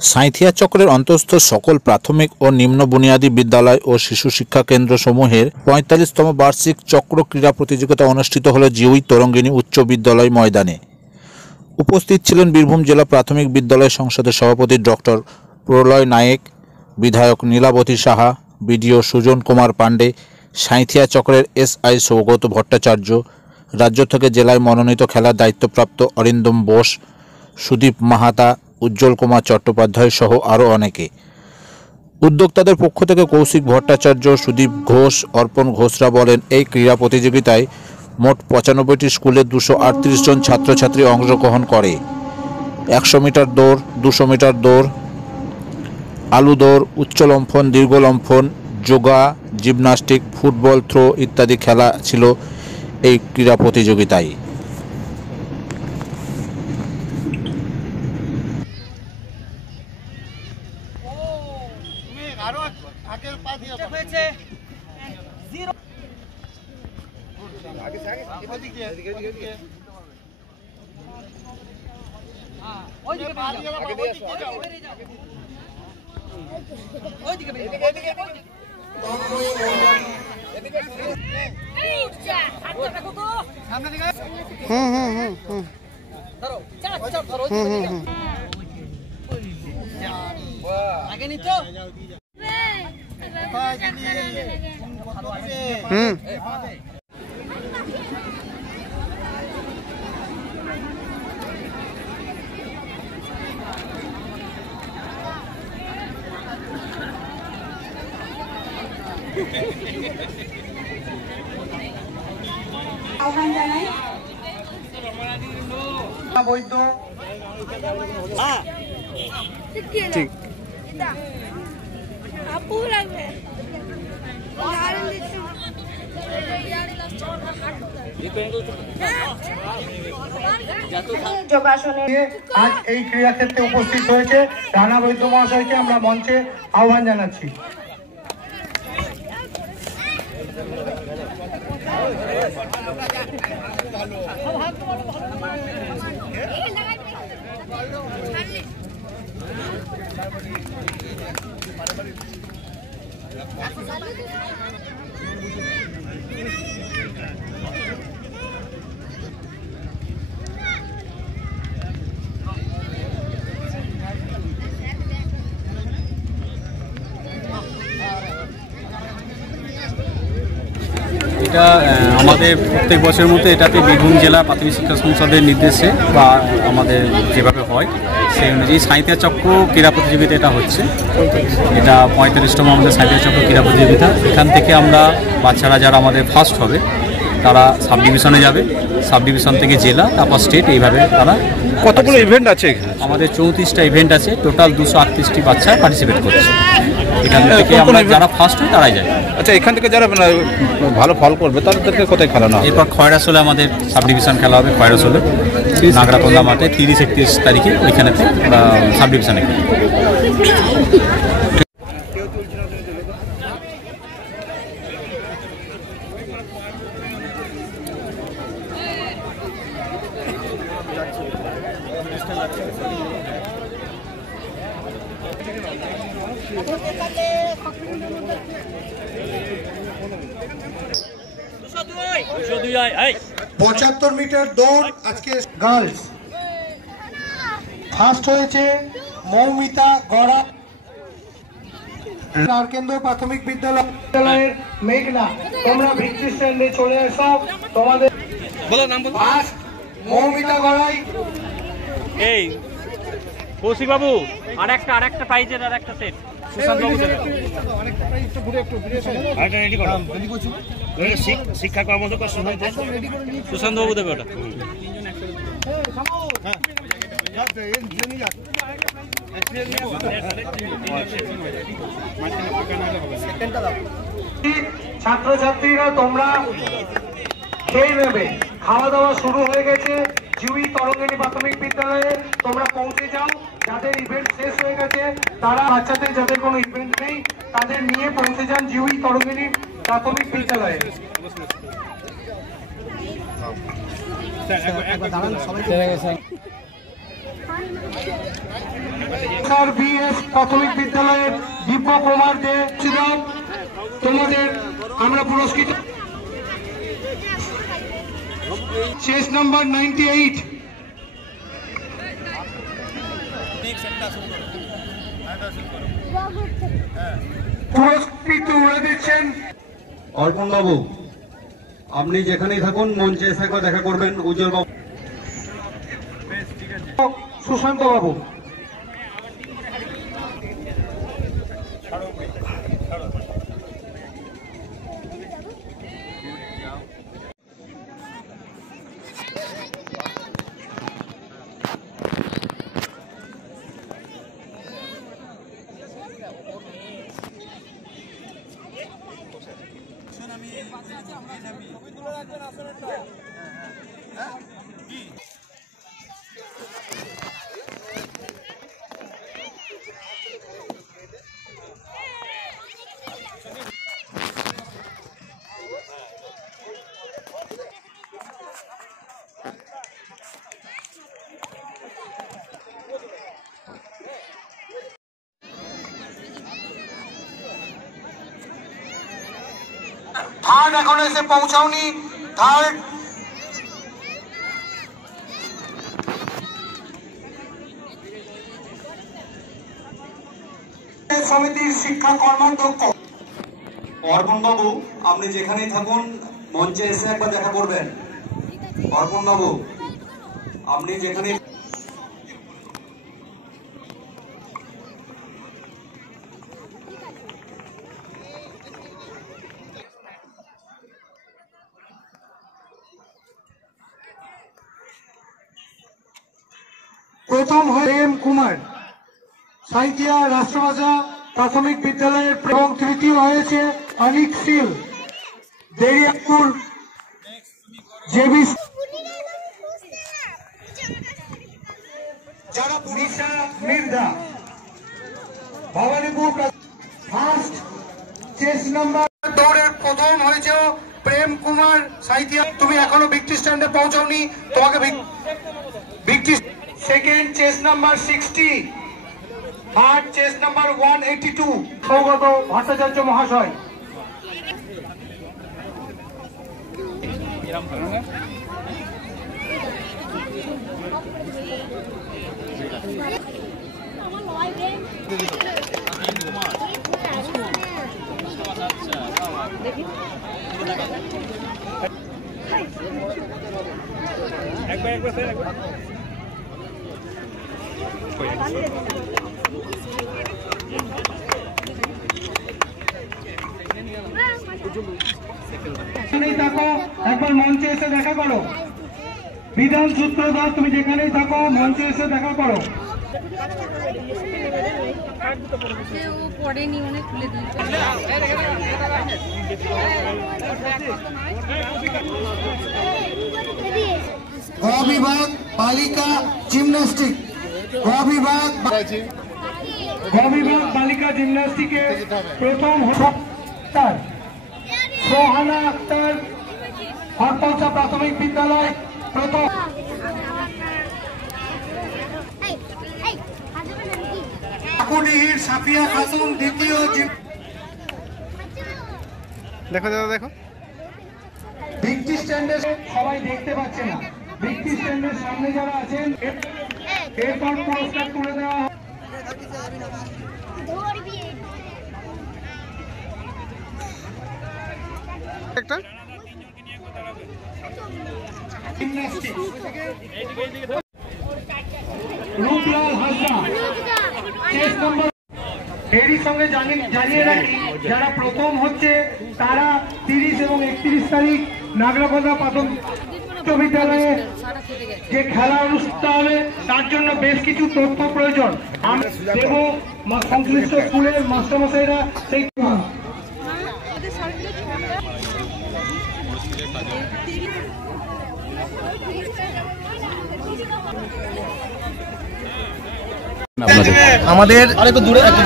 সাঁইথিয়া চক্রের অন্তঃস্থ সকল প্রাথমিক ও নিম্ন বুনিয়াদী বিদ্যালয় ও শিশু শিক্ষা কেন্দ্র সমূহের ৪৫তম বার্ষিক চক্র ক্রীড়া প্রতিযোগিতা অনুষ্ঠিত হল জিউই তরঙ্গিনী উচ্চ বিদ্যালয় ময়দানে। উপস্থিত ছিলেন বীরভূম জেলা প্রাথমিক বিদ্যালয় সংসদের সভাপতি ডক্টর প্রলয় নায়েক, বিধায়ক নীলাবতী সাহা, বিডিও সুজন কুমার পাণ্ডে, সাঁইথিয়া চক্রের এসআই সৌগত ভট্টাচার্য, রাজ্য থেকে জেলায় মনোনীত খেলার দায়িত্বপ্রাপ্ত অরিন্দম বোস, সুদীপ মাহাতা, উজ্জ্বল কুমার চট্টোপাধ্যায় সহ আরও অনেকে। উদ্যোক্তাদের পক্ষ থেকে কৌশিক ভট্টাচার্য, সুদীপ ঘোষ, অর্পণ ঘোষরা বলেন, এই ক্রীড়া প্রতিযোগিতায় মোট ৯৫টি স্কুলের ২৩৮ জন ছাত্রছাত্রী অংশগ্রহণ করে। ১০০ মিটার দৌড়, ২০০ মিটার দৌড়, আলু দৌড়, উচ্চ লম্ফন, দীর্ঘ লম্ফন, যোগা, জিমনাস্টিক, ফুটবল থ্রো ইত্যাদি খেলা ছিল এই ক্রীড়া প্রতিযোগিতায়। আহ্বান জানাই বৈদ্য ঠিক আপু লাগবে আজ এই ক্রীড়াক্ষেত্রে উপস্থিত হয়েছে রানা বৈদ্য মহাশয়কে আমরা মঞ্চে আহ্বান জানাচ্ছি। এটা আমাদের প্রত্যেক বছরের মতো এটাতে বীরভূম জেলা প্রাথমিক শিক্ষা সংসদের নির্দেশে বা আমাদের যেভাবে হয় সেই অনুযায়ী সাঁইথিয়া চক্র ক্রীড়া প্রতিযোগিতা এটা হচ্ছে। এটা ৪৫তম আমাদের সাঁইথিয়া চক্র ক্রীড়া প্রতিযোগিতা। এখান থেকে আমরা বাচ্চারা যারা আমাদের ফার্স্ট হবে তারা সাব ডিভিশনে যাবে, সাব ডিভিশন থেকে জেলা, তারপর স্টেট, এইভাবে তারা। কতগুলো ইভেন্ট আছে আমাদের ৩৪টা ইভেন্ট আছে, টোটাল ২৩৮টি বাচ্চা পার্টিসিপেট করছে। এখান থেকে আমরা যারা ফার্স্ট হয় তারাই যায়। আচ্ছা, এখান থেকে যারা ভালো ফল করবে তাদেরকে কোথায় খেলানো হবে? এরপর খয়রাসোলে আমাদের সাব ডিভিশন খেলা হবে, খয়রাসোলে নাগরাতলা মাঠে ৩০-৩১ তারিখে ওইখানেতে সাব ডিভিশনে খেলা। পঁচাত্তর মিটার দৌড় আজকে গার্লস ফার্স্ট হয়েছে মৌমিতা গড়া, কেন্দ্র প্রাথমিক বিদ্যালয়ের মেঘনা। তোমরা ভিত্তি স্ট্যান্ডে চলে এসো, তোমাদের ফার্স্ট মৌমিতা গড়াই। এই কৌশিক বাবু আরেকটা প্রাইজের আরেকটা সেট সুশান্ত বাবু দেবে। শিক্ষা কর্মদক্ষ সুশান্ত বাবু দেবে ওটা। ছাত্রছাত্রীরা তোমরা খেয়ে নেবে, খাওয়া দাওয়া শুরু হয়ে গেছে। জিউই তরঙ্গিনী প্রাথমিক বিদ্যালয়ে তোমরা পৌঁছে যাও। যাদের ইভেন্ট শেষ হয়ে গেছে তারা বাচ্চাদের যাদের কোনো ইভেন্ট নেই তাদের নিয়ে পৌঁছে যান জিউই তরঙ্গিনী প্রাথমিক বিদ্যালয়ে। বিএস প্রাথমিক বিদ্যালয়ের দিব্য কুমার দে, তোমাদের আমরা পুরস্কৃত। চেস নাম্বার 98 পুরস্কৃত উড়ে দিচ্ছেন অর্পণ বাবু। আপনি যেখানেই থাকুন মঞ্চে এসে একবার দেখা করবেন। উজ্জ্বল বাবু, সুশান্ত বাবু। থার্ড এখনো এসে পৌঁছাওনি। থার্ড সমিতির শিক্ষা কর্মাধ্যক্ষ অর্পণ বাবু, আপনি যেখানেই থাকুন মঞ্চে এসে একবার দেখা করবেন। অর্পণ বাবু, আপনি যেখানেই প্রথম প্রেম কুমার সাইতিয়া রাষ্ট্রভাষা প্রাথমিক বিদ্যালয়ের, এবং তৃতীয় হয়েছে অনিক সিল দেরিয়াপুর জেবি। যারা Nisha Mirza Bhawanipur. First chest number দৌড়ের প্রথম হয়েছে প্রেম কুমার সাইতিয়া। তুমি এখনো ভিক্টরি স্ট্যান্ডে পৌঁছাওনি, তোমাকে victory. Second chest number 60, third chest number 182 Sougata Bhattacharya মহাশয়। থাকো একবার মঞ্চে এসে দেখা করো। বিধান সূত্রধর, তুমি যেখানেই থাকো মঞ্চে এসে দেখা করো। গ বিভাগ বালিকা জিমন্যাস্টিক, গ বিভাগ বালিকা জিমন্যাস্টিকে প্রথম সোহানা আক্তার হরপলসা প্রাথমিক বিদ্যালয় প্রথম। কাকুডিহির সাফিয়া খাতুন দ্বিতীয়। দেখো দাদা দেখো, ভিক্টরি স্ট্যান্ডে সবাই দেখতে পাচ্ছে না। ভিক্টরি স্ট্যান্ডের সামনে যারা আছেন এরপর পুরস্কার তুলে দেওয়া হয়। একটা রূপলাল হাসদা চেস নাম্বার। এরই সঙ্গে জানিয়ে রাখি, যারা প্রথম হচ্ছে তারা 30 এবং 31 তারিখ নাগরাকোনা প্রাথমিক বিদ্যালয়ে যে খেলা অনুষ্ঠিত হবে তার জন্য বেশ কিছু তথ্য প্রয়োজন। আমরা দেব সংশ্লিষ্ট স্কুলের মাস্টারমশাইরা সেই আমাদের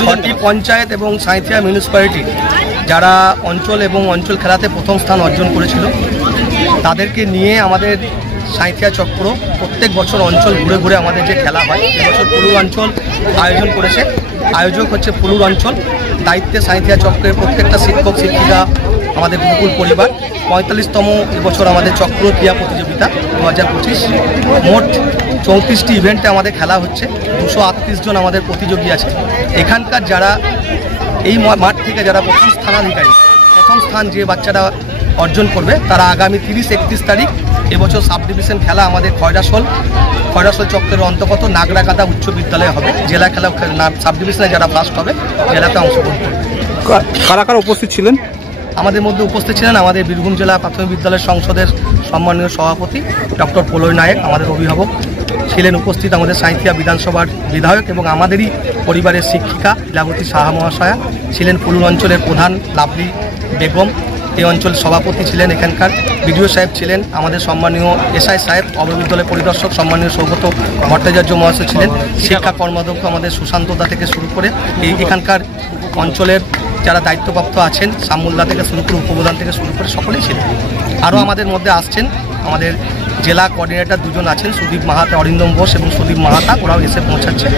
6টি পঞ্চায়েত এবং সাঁইথিয়া মিউনিসিপ্যালিটি যারা অঞ্চল এবং অঞ্চল খেলাতে প্রথম স্থান অর্জন করেছিল তাদেরকে নিয়ে আমাদের সাঁইথিয়া চক্র প্রত্যেক বছর অঞ্চল ঘুরে ঘুরে আমাদের যে খেলা হয়, এবছর পুলুর অঞ্চল আয়োজন করেছে। আয়োজক হচ্ছে পুলুর অঞ্চল, দায়িত্বে সাঁইথিয়া চক্রের প্রত্যেকটা শিক্ষক শিক্ষিকা আমাদের গুরুকুল পরিবার। 45তম এবছর আমাদের চক্র ক্রীড়া প্রতিযোগিতা 2025। মোট 34টি ইভেন্টে আমাদের খেলা হচ্ছে। 238 জন আমাদের প্রতিযোগী আছে। এখানকার যারা এই মাঠ থেকে যারা প্রথম স্থানাধিকারী, প্রথম স্থান যে বাচ্চারা অর্জন করবে তারা আগামী 30-31 তারিখ এবছর সাব ডিভিশন খেলা আমাদের খয়রাসোল চক্রের অন্তর্গত নাগরাকাদা উচ্চ বিদ্যালয়ে হবে। জেলা খেলা সাব ডিভিশনে যারা ফার্স্ট হবে জেলাতে অংশগ্রহণ করবে। কারা কারা উপস্থিত ছিলেন? আমাদের মধ্যে উপস্থিত ছিলেন আমাদের বীরভূম জেলা প্রাথমিক বিদ্যালয় সংসদের সম্মানীয় সভাপতি ডক্টর প্রলয় নায়েক, আমাদের অভিভাবক ছিলেন উপস্থিত আমাদের সাঁইথিয়া বিধানসভার বিধায়ক এবং আমাদেরই পরিবারের শিক্ষিকা লীলাবতী সাহা মহাশয়া ছিলেন। পুলুর অঞ্চলের প্রধান লাভলি বেগম এই অঞ্চল সভাপতি ছিলেন। এখানকার বিডিও সাহেব ছিলেন, আমাদের সম্মানীয় এসআই সাহেব, অববিদ্যালয় পরিদর্শক সম্মানীয় সৌগত ভট্টাচার্য মহাশয় ছিলেন। শিক্ষা কর্মাধ্যক্ষ আমাদের সুশান্ত দা থেকে শুরু করে এখানকার অঞ্চলের যারা দায়িত্বপ্রাপ্ত আছেন সামুল্লা থেকে শুরু করে উপপ্রধান থেকে শুরু করে সকলেই ছিলেন। আরও আমাদের মধ্যে আসছেন আমাদের জেলা কোঅর্ডিনেটর 2 জন আছেন, সুদীপ মাহাতা, অরিন্দম ঘোষ এবং সুদীপ মাহাতা, ওরাও এসে পৌঁছাচ্ছে।